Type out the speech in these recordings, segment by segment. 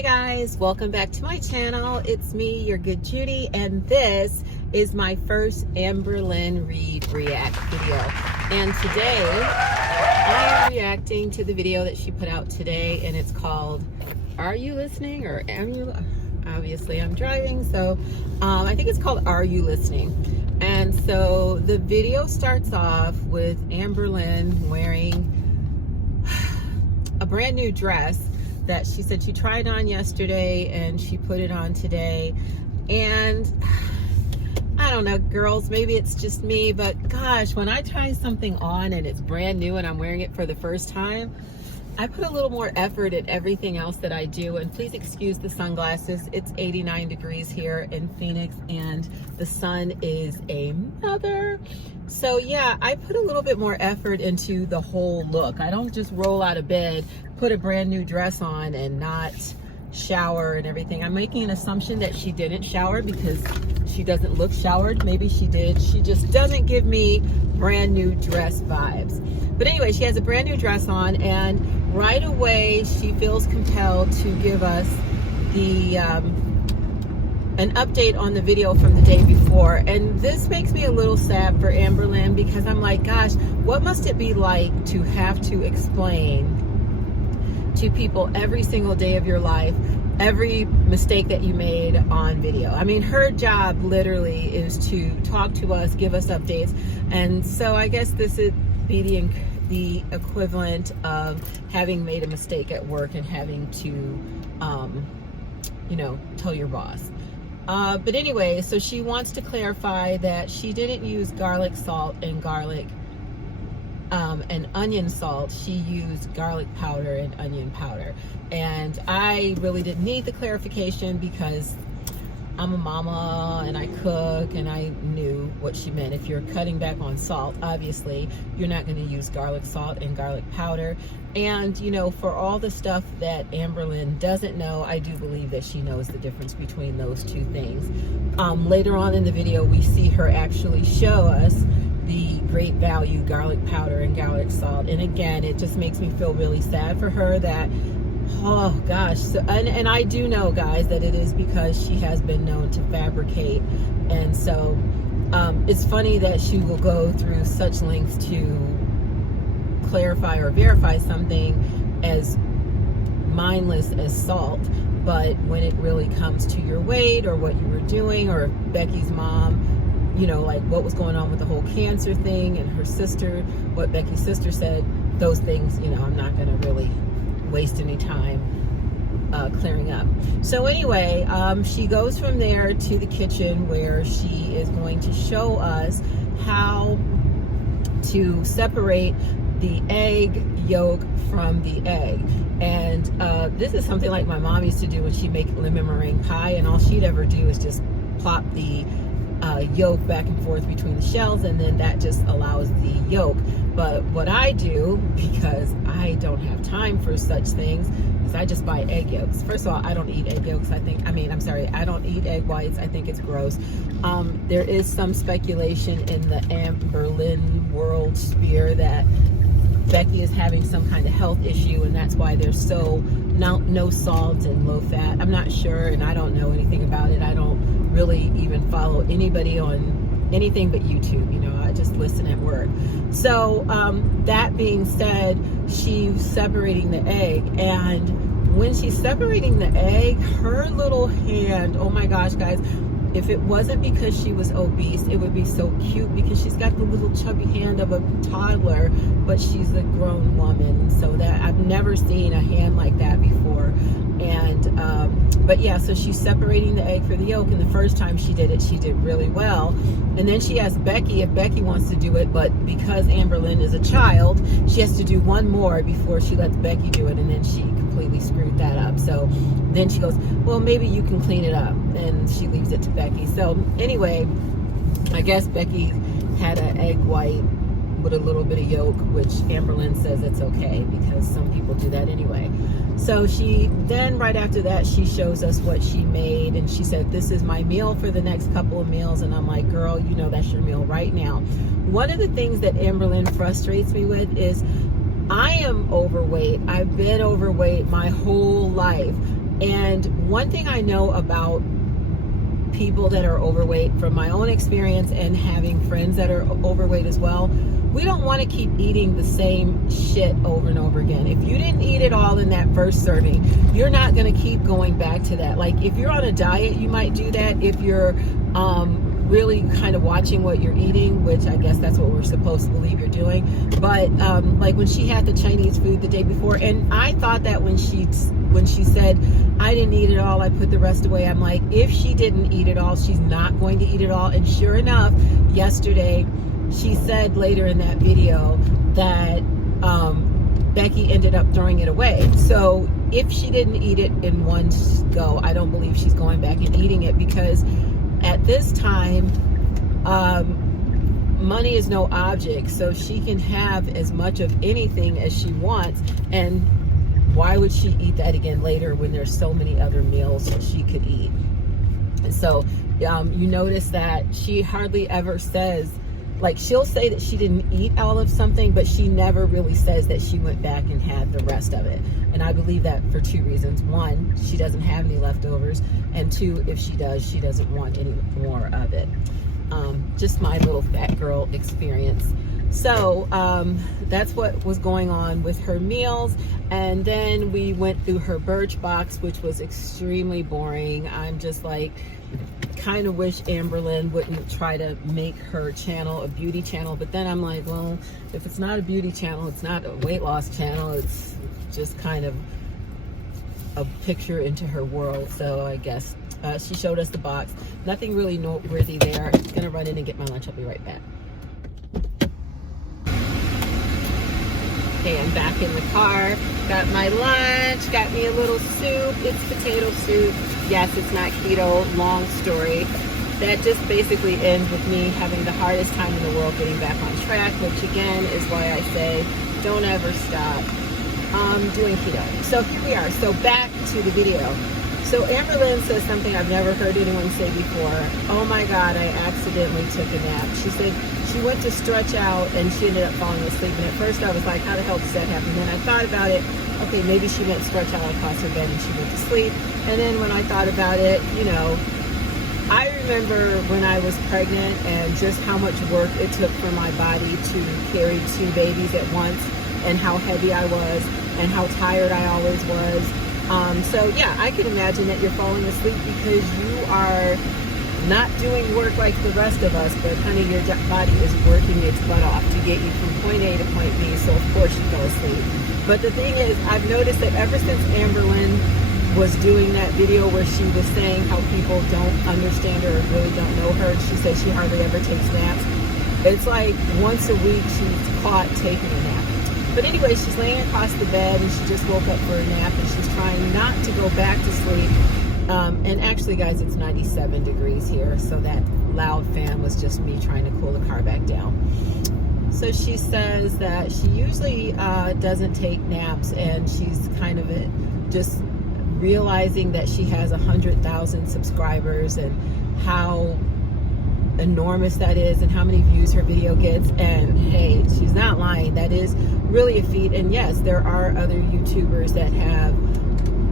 Hey guys, welcome back to my channel. It's me, your good Judy, and this is my first Amberlynn Reid react video. And today I am reacting to the video that she put out today, and it's called Are You Listening? Or Am You? Obviously I'm driving, so I think it's called Are You Listening? And so the video starts off with Amberlynn wearing a brand new dress that she said she tried on yesterday and she put it on today. And I don't know, girls, maybe it's just me, but gosh, when I try something on and it's brand new and I'm wearing it for the first time, I put a little more effort in everything else that I do. And please excuse the sunglasses. It's 89 degrees here in Phoenix and the sun is a mother. So yeah, I put a little bit more effort into the whole look. I don't just roll out of bed, put a brand new dress on and not shower and everything. I'm making an assumption that she didn't shower because she doesn't look showered. Maybe she did. She just doesn't give me brand new dress vibes. But anyway, she has a brand new dress on, and right away she feels compelled to give us the an update on the video from the day before. And this makes me a little sad for Amberlynn because I'm like, gosh, what must it be like to have to explain to people every single day of your life every mistake that you made on video? I mean, her job literally is to talk to us, give us updates. And so I guess this would be the equivalent of having made a mistake at work and having to, you know, tell your boss. But anyway, so she wants to clarify that she didn't use garlic salt and garlic and onion salt. She used garlic powder and onion powder. And I really didn't need the clarification because I'm a mama and I cook, and I knew what she meant. If you're cutting back on salt, obviously you're not going to use garlic salt and garlic powder. And you know, for all the stuff that Amberlynn doesn't know, I do believe that she knows the difference between those two things. Later on in the video, we see her actually show us the great value garlic powder and garlic salt. And again, it just makes me feel really sad for her that, oh gosh. So, and I do know, guys, that it is because she has been known to fabricate. And so it's funny that she will go through such lengths to clarify or verify something as mindless as salt, but when it really comes to your weight or what you were doing, or Becky's mom, you know, like what was going on with the whole cancer thing, and her sister, what Becky's sister said, those things, you know, I'm not going to really waste any time clearing up. So anyway, she goes from there to the kitchen where she is going to show us how to separate the egg yolk from the egg. And this is something like my mom used to do when she'd make lemon meringue pie, and all she'd ever do is just plop the yolk back and forth between the shells, and then that just allows the yolk. But what I do, because I don't have time for such things, is I just buy egg yolks. First of all, I don't eat egg yolks. I don't eat egg whites. I think it's gross. There is some speculation in the Amberlynn world sphere that Becky is having some kind of health issue, and that's why there's no salt and low fat. I'm not sure, and I don't know anything about it. I don't really even follow anybody on anything but YouTube. You know, I just listen at work. So that being said, she's separating the egg, and when she's separating the egg, her little hand, oh my gosh, guys, if it wasn't because she was obese, it would be so cute, because she's got the little chubby hand of a toddler, but she's a grown woman. So that I've never seen a hand like that before. And but yeah, so she's separating the egg for the yolk, and the first time she did it, she did really well. And then she asked Becky if Becky wants to do it, but because Amberlynn is a child, she has to do one more before she lets Becky do it, and then she completely screwed that up. So then she goes, well, maybe you can clean it up, and she leaves it to Becky. So anyway, I guess Becky had an egg white with a little bit of yolk, which Amberlynn says it's okay because some people do that anyway. So she then, right after that, she shows us what she made, and she said, this is my meal for the next couple of meals. And I'm like, girl, you know that's your meal right now. One of the things that Amberlynn frustrates me with is I am overweight. I've been overweight my whole life. And one thing I know about people that are overweight, from my own experience and having friends that are overweight as well, we don't want to keep eating the same shit over and over again. If you didn't eat it all in that first serving, you're not going to keep going back to that. Like if you're on a diet, you might do that. If you're really kind of watching what you're eating, which I guess that's what we're supposed to believe you're doing. But like when she had the Chinese food the day before, and I thought that when she said, I didn't eat it all, I put the rest away, I'm like, if she didn't eat it all, she's not going to eat it all. And sure enough, yesterday, she said later in that video that Becky ended up throwing it away. So if she didn't eat it in one go, I don't believe she's going back and eating it, because at this time, money is no object. So she can have as much of anything as she wants. And why would she eat that again later when there's so many other meals she could eat? And so you notice that she hardly ever says, like she'll say that she didn't eat all of something, but she never really says that she went back and had the rest of it. And I believe that for two reasons. One, she doesn't have any leftovers. And two, if she does, she doesn't want any more of it. Just my little fat girl experience. So that's what was going on with her meals. And then we went through her Birchbox, which was extremely boring. I'm just like, kind of wish Amberlynn wouldn't try to make her channel a beauty channel. But then I'm like, well, if it's not a beauty channel, it's not a weight loss channel, it's just kind of a picture into her world. So I guess she showed us the box. Nothing really noteworthy there. I'm gonna run in and get my lunch. I'll be right back. Okay, I'm back in the car. Got my lunch, got me a little soup. It's potato soup. Yes, it's not keto, long story. That just basically ends with me having the hardest time in the world getting back on track, which again is why I say don't ever stop doing keto. So here we are. So back to the video. So Amberlynn says something I've never heard anyone say before. Oh my God, I accidentally took a nap. She said she went to stretch out and she ended up falling asleep. And at first I was like, how the hell does that happen? And then I thought about it. Okay, maybe she went stretch out across her bed and she went to sleep. And then when I thought about it, you know, I remember when I was pregnant and just how much work it took for my body to carry two babies at once, and how heavy I was and how tired I always was. So yeah, I can imagine that you're falling asleep because you are not doing work like the rest of us, but honey, your body is working its butt off to get you from point A to point B, so of course you fell asleep. But the thing is, I've noticed that ever since Amberlynn was doing that video where she was saying how people don't understand her or really don't know her, she said she hardly ever takes naps. It's like once a week she's caught taking a nap. But anyway, she's laying across the bed and she just woke up for a nap and she's trying not to go back to sleep. And actually, guys, it's 97 degrees here, so that loud fan was just me trying to cool the car back down. So she says that she usually doesn't take naps, and she's kind of just realizing that she has 100,000 subscribers and how enormous that is and how many views her video gets. And hey, she's not lying. That is really a feat. And yes, there are other YouTubers that have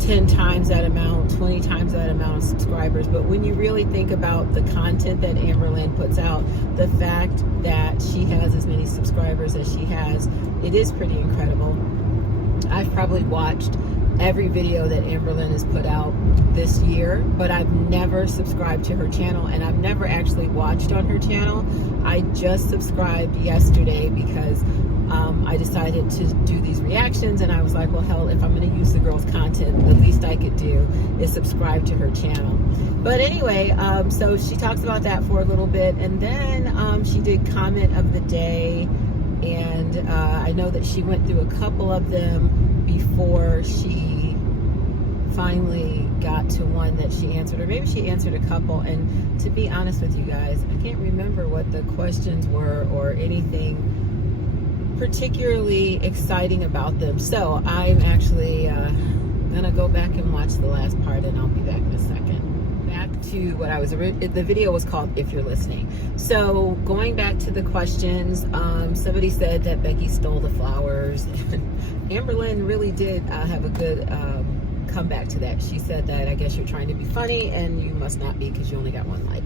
10 times that amount, 20 times that amount of subscribers. But when you really think about the content that Amberlynn puts out, the fact that she has as many subscribers as she has, it is pretty incredible. I've probably watched every video that Amberlynn has put out this year, but I've never subscribed to her channel, and I've never actually watched on her channel. I just subscribed yesterday because I decided to do these reactions, and I was like, well, hell, if I'm going to use the girl's content, the least I could do is subscribe to her channel. But anyway, so she talks about that for a little bit, and then she did comment of the day, and I know that she went through a couple of them before she finally got to one that she answered, or maybe she answered a couple. And to be honest with you guys, I can't remember what the questions were or anything particularly exciting about them. So I'm actually gonna go back and watch the last part, and I'll be back in a second. Back to what I was, the video was called If You're Listening. So going back to the questions, somebody said that Becky stole the flowers. Amberlynn really did have a good come back to that. She said that I guess you're trying to be funny and you must not be because you only got 1 like.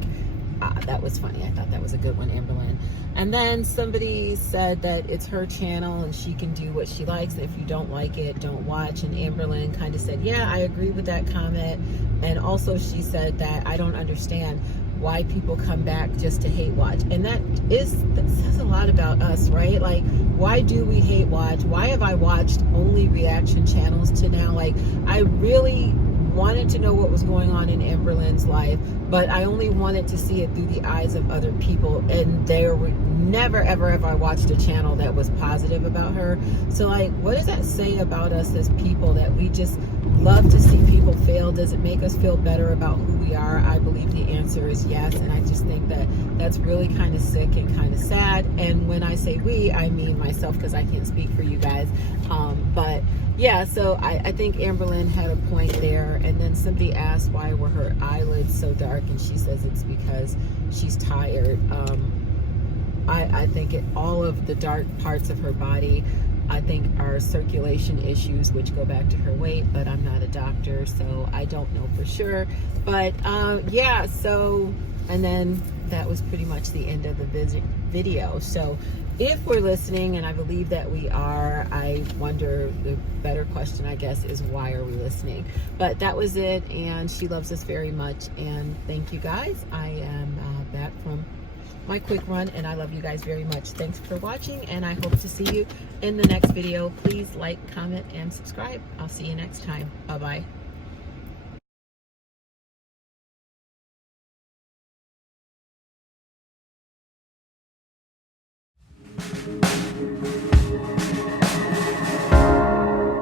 That was funny. I thought that was a good one, Amberlynn. And then somebody said that it's her channel and she can do what she likes. If you don't like it, don't watch. And Amberlynn kind of said, yeah, I agree with that comment. And also she said that I don't understand why people come back just to hate watch. And that says a lot about us, right? Like, why do we hate watch? Why have I watched only reaction channels to now? Like, I really wanted to know what was going on in Amberlynn's life, but I only wanted to see it through the eyes of other people, and there were never ever have I watched a channel that was positive about her. So like, what does that say about us as people, that we just love to see people fail? Does it make us feel better about who we are? I believe the answer is yes, and I just think that that's really kind of sick and kind of sad. And when I say we, I mean myself, because I can't speak for you guys. But yeah, so I think Amberlynn had a point there. And then somebody asked why were her eyelids so dark, and she says it's because she's tired. I think all of the dark parts of her body, I think, are circulation issues, which go back to her weight, but I'm not a doctor, so I don't know for sure. But yeah, so, and then that was pretty much the end of the video. So if we're listening, and I believe that we are, I wonder, the better question, I guess, is why are we listening? But that was it, and she loves us very much, and thank you guys. I am back from my quick run, and I love you guys very much. Thanks for watching, and I hope to see you in the next video. Please like, comment, and subscribe. I'll see you next time. Bye-bye.